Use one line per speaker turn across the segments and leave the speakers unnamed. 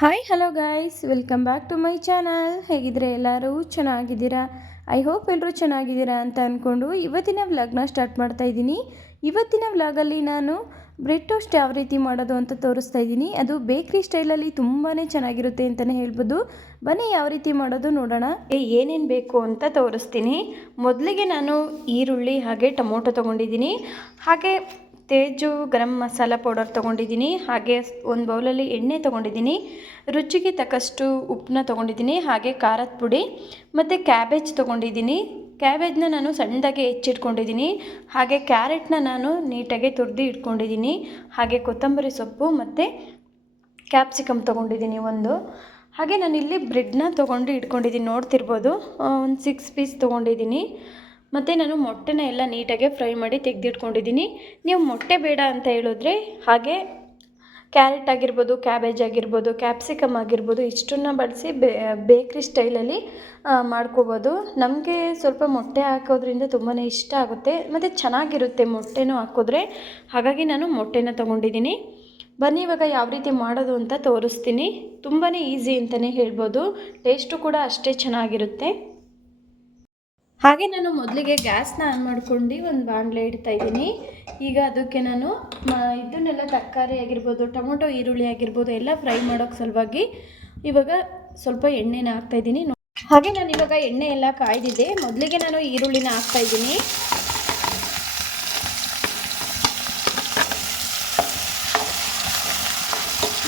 Hi hello guys welcome back to my channel ಹೇಗಿದ್ರೆ ಎಲ್ಲರೂ ಚೆನ್ನಾಗಿದ್ದೀರಾ? I hope ಎಲ್ಲರೂ ಚೆನ್ನಾಗಿದ್ದೀರಾ ಅಂತ ಅಂದ್ಕೊಂಡು ಇವತ್ತಿನ ವ್ಲಾಗ್ನ ಸ್ಟಾರ್ಟ್ ಮಾಡ್ತಾ ಇದ್ದೀನಿ. ಇವತ್ತಿನ ವ್ಲಾಗಲ್ಲಿ ನಾನು ಬ್ರೆಡ್ ಟೋಸ್ಟ್ ಯಾವ ರೀತಿ ಮಾಡೋದು ಅಂತ ತೋರಿಸ್ತಾ ಇದ್ದೀನಿ. ಅದು ಬೇಕ್ರಿ ಸ್ಟೈಲಲ್ಲಿ ತುಂಬಾ ಚೆನ್ನಾಗಿರುತ್ತೆ ಅಂತಲೇ ಹೇಳ್ಬೋದು. ಬನ್ನಿ ಯಾವ ರೀತಿ ಮಾಡೋದು ನೋಡೋಣ. ಏನೇನು ಬೇಕು ಅಂತ ತೋರಿಸ್ತೀನಿ. ಮೊದಲಿಗೆ ನಾನು ಈರುಳ್ಳಿ ಹಾಗೆ ಟೊಮೊಟೊ ತೊಗೊಂಡಿದ್ದೀನಿ. ಹಾಗೆ ತೇಜು ಗರಂ ಮಸಾಲ ಪೌಡರ್ ತೊಗೊಂಡಿದ್ದೀನಿ, ಹಾಗೆ ಒಂದು ಬೌಲಲ್ಲಿ ಎಣ್ಣೆ ತೊಗೊಂಡಿದ್ದೀನಿ, ರುಚಿಗೆ ತಕ್ಕಷ್ಟು ಉಪ್ಪನ್ನ ತೊಗೊಂಡಿದ್ದೀನಿ, ಹಾಗೆ ಖಾರದ ಪುಡಿ ಮತ್ತು ಕ್ಯಾಬೇಜ್ ತೊಗೊಂಡಿದ್ದೀನಿ. ಕ್ಯಾಬೇಜ್ನ ನಾನು ಸಣ್ಣದಾಗಿ ಹೆಚ್ಚಿಟ್ಕೊಂಡಿದ್ದೀನಿ, ಹಾಗೆ ಕ್ಯಾರೆಟ್ನ ನಾನು ನೀಟಾಗಿ ತುರಿದು ಇಟ್ಕೊಂಡಿದ್ದೀನಿ, ಹಾಗೆ ಕೊತ್ತಂಬರಿ ಸೊಪ್ಪು ಮತ್ತು ಕ್ಯಾಪ್ಸಿಕಮ್ ತೊಗೊಂಡಿದ್ದೀನಿ ಒಂದು. ಹಾಗೆ ನಾನಿಲ್ಲಿ ಬ್ರೆಡ್ನ ತೊಗೊಂಡು ಇಟ್ಕೊಂಡಿದ್ದೀನಿ, ನೋಡ್ತಿರ್ಬೋದು ಒಂದು ಸಿಕ್ಸ್ ಪೀಸ್ ತೊಗೊಂಡಿದ್ದೀನಿ. ಮತ್ತು ನಾನು ಮೊಟ್ಟೆನ ಎಲ್ಲ ನೀಟಾಗಿ ಫ್ರೈ ಮಾಡಿ ತೆಗೆದಿಟ್ಕೊಂಡಿದ್ದೀನಿ. ನೀವು ಮೊಟ್ಟೆ ಬೇಡ ಅಂತ ಹೇಳಿದ್ರೆ ಹಾಗೆ ಕ್ಯಾರೆಟ್ ಆಗಿರ್ಬೋದು, ಕ್ಯಾಬೇಜ್ ಆಗಿರ್ಬೋದು, ಕ್ಯಾಪ್ಸಿಕಮ್ ಆಗಿರ್ಬೋದು ಇಷ್ಟನ್ನ ಬಳಸಿ ಬೇಕ್ರಿ ಸ್ಟೈಲಲ್ಲಿ ಮಾಡ್ಕೋಬೋದು. ನಮಗೆ ಸ್ವಲ್ಪ ಮೊಟ್ಟೆ ಹಾಕೋದ್ರಿಂದ ತುಂಬಾ ಇಷ್ಟ ಆಗುತ್ತೆ. ಮತ್ತು ಚೆನ್ನಾಗಿರುತ್ತೆ ಮೊಟ್ಟೆನೂ ಹಾಕಿದ್ರೆ. ಹಾಗಾಗಿ ನಾನು ಮೊಟ್ಟೆನ ತೊಗೊಂಡಿದ್ದೀನಿ. ಬನ್ನಿ, ಇವಾಗ ಯಾವ ರೀತಿ ಮಾಡೋದು ಅಂತ ತೋರಿಸ್ತೀನಿ. ತುಂಬಾ ಈಸಿ ಅಂತಲೇ ಹೇಳ್ಬೋದು. ಟೇಸ್ಟು ಕೂಡ ಅಷ್ಟೇ ಚೆನ್ನಾಗಿರುತ್ತೆ. ಹಾಗೆ ನಾನು ಮೊದಲಿಗೆ ಗ್ಯಾಸ್ನ ಆನ್ ಮಾಡ್ಕೊಂಡು ಒಂದು ಬಾಣಲೆ ಇಡ್ತಾ ಇದ್ದೀನಿ. ಈಗ ಅದಕ್ಕೆ ನಾನು ಇದನ್ನೆಲ್ಲ ತರಕಾರಿ ಆಗಿರ್ಬೋದು, ಟೊಮೊಟೊ, ಈರುಳ್ಳಿ ಆಗಿರ್ಬೋದು ಎಲ್ಲ ಫ್ರೈ ಮಾಡೋಕ್ಕೆ ಸಲುವಾಗಿ ಇವಾಗ ಸ್ವಲ್ಪ ಎಣ್ಣೆನ ಹಾಕ್ತಾಯಿದ್ದೀನಿ ಹಾಗೆ ನಾನು ಇವಾಗ ಎಣ್ಣೆ ಎಲ್ಲ ಕಾಯ್ದಿದೆ ಮೊದಲಿಗೆ ನಾನು ಈರುಳ್ಳಿನ ಹಾಕ್ತಾಯಿದ್ದೀನಿ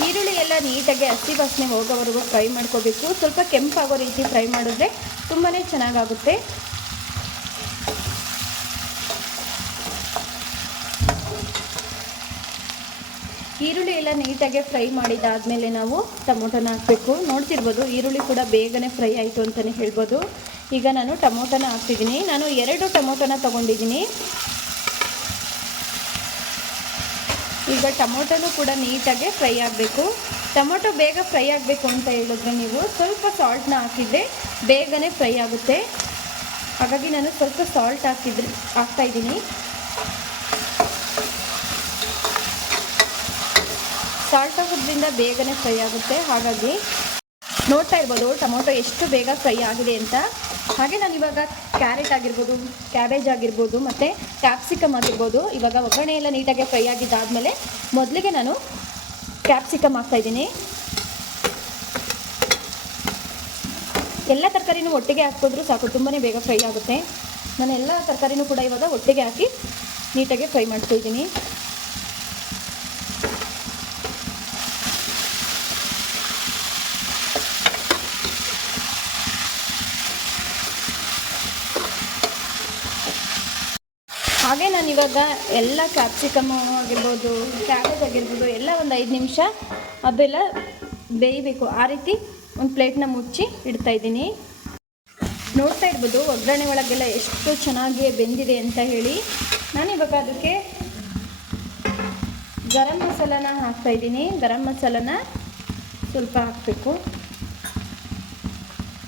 ಈರುಳ್ಳಿ ಎಲ್ಲ ನೀಟಾಗಿ ಹಸಿ ವಾಸನೆ ಹೋಗೋವರೆಗೂ ಫ್ರೈ ಮಾಡ್ಕೋಬೇಕು. ಸ್ವಲ್ಪ ಕೆಂಪಾಗೋ ರೀತಿ ಫ್ರೈ ಮಾಡಿದ್ರೆ ತುಂಬಾ ಚೆನ್ನಾಗಾಗುತ್ತೆ. ಈರುಳ್ಳಿ ಎಲ್ಲ ನೀಟಾಗೆ ಫ್ರೈ ಮಾಡಿದಾದಮೇಲೆ ನಾವು ಟೊಮೊಟೊನ ಹಾಕಬೇಕು. ನೋಡ್ತಿರ್ಬೋದು, ಈರುಳ್ಳಿ ಕೂಡ ಬೇಗನೆ ಫ್ರೈ ಆಯಿತು ಅಂತಲೇ ಹೇಳ್ಬೋದು. ಈಗ ನಾನು ಟೊಮೊಟೊನ ಹಾಕ್ತಿದ್ದೀನಿ. ನಾನು ಎರಡು ಟೊಮೊಟೊನ ತೊಗೊಂಡಿದ್ದೀನಿ. ಈಗ ಟೊಮೊಟೊನೂ ಕೂಡ ನೀಟಾಗೆ ಫ್ರೈ ಆಗಬೇಕು. ಟೊಮೊಟೊ ಬೇಗ ಫ್ರೈ ಆಗಬೇಕು ಅಂತ ಹೇಳಿದ್ರೆ ನೀವು ಸ್ವಲ್ಪ ಸಾಲ್ಟ್ನ ಹಾಕಿದರೆ ಬೇಗನೆ ಫ್ರೈ ಆಗುತ್ತೆ. ಹಾಗಾಗಿ ನಾನು ಸ್ವಲ್ಪ ಸಾಲ್ಟ್ ಹಾಕಿದ್ರೆ ಹಾಕ್ತಾಯಿದ್ದೀನಿ ಸಾಲ್ಟ್ ಆಗೋದ್ರಿಂದ ಬೇಗನೆ ಫ್ರೈ ಆಗುತ್ತೆ. ಹಾಗಾಗಿ ನೋಡ್ತಾ ಇರ್ಬೋದು, ಟೊಮೊಟೊ ಎಷ್ಟು ಬೇಗ ಫ್ರೈ ಆಗಿದೆ ಅಂತ. ಹಾಗೆ ನಾನು ಇವಾಗ ಕ್ಯಾರೆಟ್ ಆಗಿರ್ಬೋದು ಕ್ಯಾಬೇಜ್ ಆಗಿರ್ಬೋದು, ಮತ್ತು ಕ್ಯಾಪ್ಸಿಕಮ್ ಆಗಿರ್ಬೋದು, ಇವಾಗ ಒಗ್ಗರಣೆ ಎಲ್ಲ ನೀಟಾಗಿ ಫ್ರೈ ಆಗಿದ್ದಾದಮೇಲೆ ಮೊದಲಿಗೆ ನಾನು ಕ್ಯಾಪ್ಸಿಕಮ್ ಹಾಕ್ತಾಯಿದ್ದೀನಿ ಎಲ್ಲ ತರಕಾರಿನೂ ಒಟ್ಟಿಗೆ ಹಾಕಿದ್ರು ಸಾಕು ತುಂಬಾ ಬೇಗ ಫ್ರೈ ಆಗುತ್ತೆ. ನಾನು ಎಲ್ಲ ತರಕಾರಿನೂ ಕೂಡ ಇವಾಗ ಒಟ್ಟಿಗೆ ಹಾಕಿ ನೀಟಾಗಿ ಫ್ರೈ ಮಾಡ್ತಾಯಿದ್ದೀನಿ ಹಾಗೆ ನಾನು ಇವಾಗ ಎಲ್ಲ ಕ್ಯಾಪ್ಸಿಕಮ್ಮು ಆಗಿರ್ಬೋದು ಕ್ಯಾಬೇಜ್ ಆಗಿರ್ಬೋದು, ಎಲ್ಲ ಒಂದು ಐದು ನಿಮಿಷ ಅದೆಲ್ಲ ಬೇಯಬೇಕು. ಆ ರೀತಿ ಒಂದು ಪ್ಲೇಟ್ನ ಮುಚ್ಚಿ ಇಡ್ತಾಯಿದ್ದೀನಿ ನೋಡ್ತಾ ಇರ್ಬೋದು, ಒಗ್ಗರಣೆ ಒಳಗೆಲ್ಲ ಎಷ್ಟು ಚೆನ್ನಾಗಿ ಬೆಂದಿದೆ ಅಂತ ಹೇಳಿ. ನಾನಿವಾಗ ಅದಕ್ಕೆ ಗರಂ ಮಸಾಲಾನ ಹಾಕ್ತಾಯಿದ್ದೀನಿ ಗರಂ ಮಸಾಲನ ಸ್ವಲ್ಪ ಹಾಕಬೇಕು.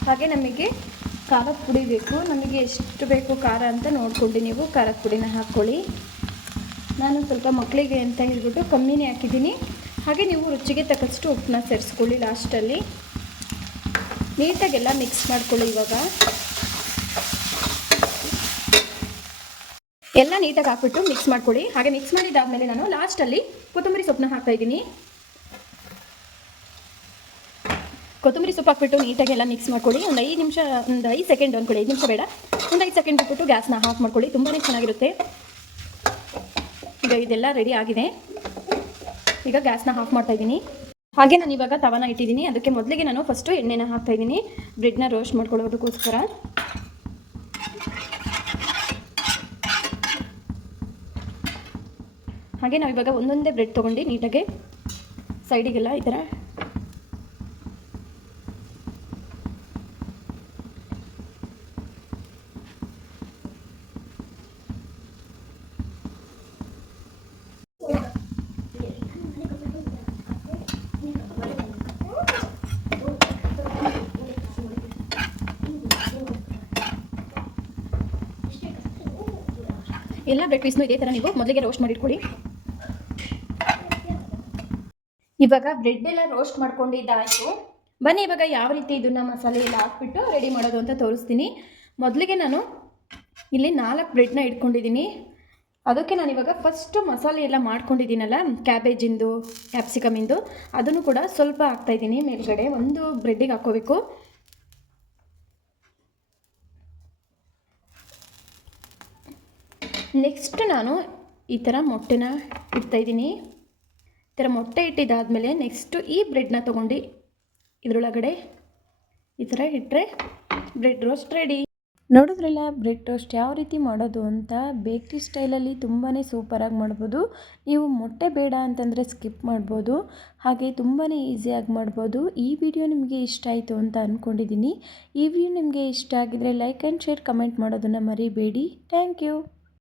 ಹಾಗೆ ನಮಗೆ ಖಾರದ ಪುಡಿ ಬೇಕು. ನಮಗೆ ಎಷ್ಟು ಬೇಕು ಖಾರ ಅಂತ ನೋಡ್ಕೊಂಡು ನೀವು ಖಾರದ ಪುಡಿನ ಹಾಕ್ಕೊಳ್ಳಿ. ನಾನು ಸ್ವಲ್ಪ ಮಕ್ಕಳಿಗೆ ಅಂತ ಹೇಳಿಬಿಟ್ಟು ಕಮ್ಮಿನೇ ಹಾಕಿದ್ದೀನಿ. ಹಾಗೆ ನೀವು ರುಚಿಗೆ ತಕ್ಕಷ್ಟು ಉಪ್ಪನ್ನ ಸೇರಿಸ್ಕೊಳ್ಳಿ ಲಾಸ್ಟಲ್ಲಿ. ನೀಟಾಗೆಲ್ಲ ಮಿಕ್ಸ್ ಮಾಡ್ಕೊಳ್ಳಿ ಇವಾಗ. ಎಲ್ಲ ನೀಟಾಗಿ ಹಾಕ್ಬಿಟ್ಟು ಮಿಕ್ಸ್ ಮಾಡ್ಕೊಳ್ಳಿ. ಹಾಗೆ ಮಿಕ್ಸ್ ಮಾಡಿದಾದಮೇಲೆ ನಾನು ಲಾಸ್ಟಲ್ಲಿ ಕೊತ್ತಂಬರಿ ಸೊಪ್ಪನ್ನ ಹಾಕ್ತಾಯಿದ್ದೀನಿ ಕೊತ್ತಂಬರಿ ಸೊಪ್ಪು ಹಾಕ್ಬಿಟ್ಟು ನೀಟಾಗಿ ಎಲ್ಲ ಮಿಕ್ಸ್ ಮಾಡ್ಕೊಳ್ಳಿ. ಒಂದು ಐದು ನಿಮಿಷ, ಒಂದು ಐದು ಸೆಕೆಂಡ್ ಅಂದ್ಕೊಳ್ಳಿ ಐದು ನಿಮಿಷ ಬೇಡ. ಒಂದು ಐದು ಸೆಕೆಂಡ್ ಬಿಟ್ಬಿಟ್ಟು ಗ್ಯಾಸ್ನ ಆಫ್ ಮಾಡ್ಕೊಳ್ಳಿ. ತುಂಬಾ ಚೆನ್ನಾಗಿರುತ್ತೆ. ಈಗ ಇದೆಲ್ಲ ರೆಡಿ ಆಗಿದೆ. ಈಗ ಗ್ಯಾಸ್ನ ಆಫ್ ಮಾಡ್ತಾಯಿದ್ದೀನಿ ಹಾಗೆ ನಾನು ಇವಾಗ ತವನ ಇಟ್ಟಿದ್ದೀನಿ. ಅದಕ್ಕೆ ಮೊದಲಿಗೆ ನಾನು ಫಸ್ಟು ಎಣ್ಣೆನ ಹಾಕ್ತಾಯಿದ್ದೀನಿ ಬ್ರೆಡ್ನ ರೋಸ್ಟ್ ಮಾಡ್ಕೊಳ್ಳೋದಕ್ಕೋಸ್ಕರ. ಹಾಗೆ ನಾವು ಇವಾಗ ಒಂದೊಂದೇ ಬ್ರೆಡ್ ತೊಗೊಂಡು ನೀಟಾಗಿ ಸೈಡಿಗೆಲ್ಲ ಈ ಥರ ಎಲ್ಲ ಬ್ರೆಡ್ ಪೀಸ್ನು ಇದೇ ಥರ ನೀವು ಮೊದಲಿಗೆ ರೋಸ್ಟ್ ಮಾಡಿಟ್ಕೊಳ್ಳಿ. ಇವಾಗ ಬ್ರೆಡ್ ಎಲ್ಲ ರೋಸ್ಟ್ ಮಾಡ್ಕೊಂಡಿದ್ದಾಯಿತು. ಬನ್ನಿ ಇವಾಗ ಯಾವ ರೀತಿ ಇದನ್ನು ಮಸಾಲೆ ಎಲ್ಲ ಹಾಕ್ಬಿಟ್ಟು ರೆಡಿ ಮಾಡೋದು ಅಂತ ತೋರಿಸ್ತೀನಿ. ಮೊದಲಿಗೆ ನಾನು ಇಲ್ಲಿ ನಾಲ್ಕು ಬ್ರೆಡ್ನ ಇಟ್ಕೊಂಡಿದ್ದೀನಿ. ಅದಕ್ಕೆ ನಾನು ಇವಾಗ ಫಸ್ಟು ಮಸಾಲೆ ಎಲ್ಲ ಮಾಡ್ಕೊಂಡಿದ್ದೀನಲ್ಲ ಕ್ಯಾಬೇಜಿಂದು ಕ್ಯಾಪ್ಸಿಕಮಿಂದು ಅದನ್ನು ಕೂಡ ಸ್ವಲ್ಪ ಹಾಕ್ತಾಯಿದ್ದೀನಿ ಮೇಲ್ಗಡೆ. ಒಂದು ಬ್ರೆಡ್ಡಿಗೆ ಹಾಕ್ಕೋಬೇಕು. ನೆಕ್ಸ್ಟ್ ನಾನು ಈ ಥರ ಮೊಟ್ಟೆನ ಇಡ್ತಾಯಿದ್ದೀನಿ ಈ ಥರ ಮೊಟ್ಟೆ ಇಟ್ಟಿದ್ದಾದಮೇಲೆ ನೆಕ್ಸ್ಟು ಈ ಬ್ರೆಡ್ನ ತೊಗೊಂಡು ಇದರೊಳಗಡೆ ಈ ಥರ ಇಟ್ಟರೆ ಬ್ರೆಡ್ ರೋಸ್ಟ್ ರೆಡಿ ನೋಡಿದ್ರಲ್ಲ ಬ್ರೆಡ್ ಟೋಸ್ಟ್ ಯಾವ ರೀತಿ ಮಾಡೋದು ಅಂತ ಬೇಕ್ರಿ ಸ್ಟೈಲಲ್ಲಿ ತುಂಬಾ ಸೂಪರಾಗಿ ಮಾಡ್ಬೋದು. ನೀವು ಮೊಟ್ಟೆ ಬೇಡ ಅಂತಂದರೆ ಸ್ಕಿಪ್ ಮಾಡ್ಬೋದು. ಹಾಗೆ ತುಂಬಾ ಈಸಿಯಾಗಿ ಮಾಡ್ಬೋದು. ಈ ವಿಡಿಯೋ ನಿಮಗೆ ಇಷ್ಟ ಆಯಿತು ಅಂತ ಅಂದ್ಕೊಂಡಿದ್ದೀನಿ ಈ ವಿಡಿಯೋ ನಿಮಗೆ ಇಷ್ಟ ಆಗಿದರೆ ಲೈಕ್ ಆ್ಯಂಡ್ ಶೇರ್ ಕಮೆಂಟ್ ಮಾಡೋದನ್ನು ಮರಿಬೇಡಿ. Thank you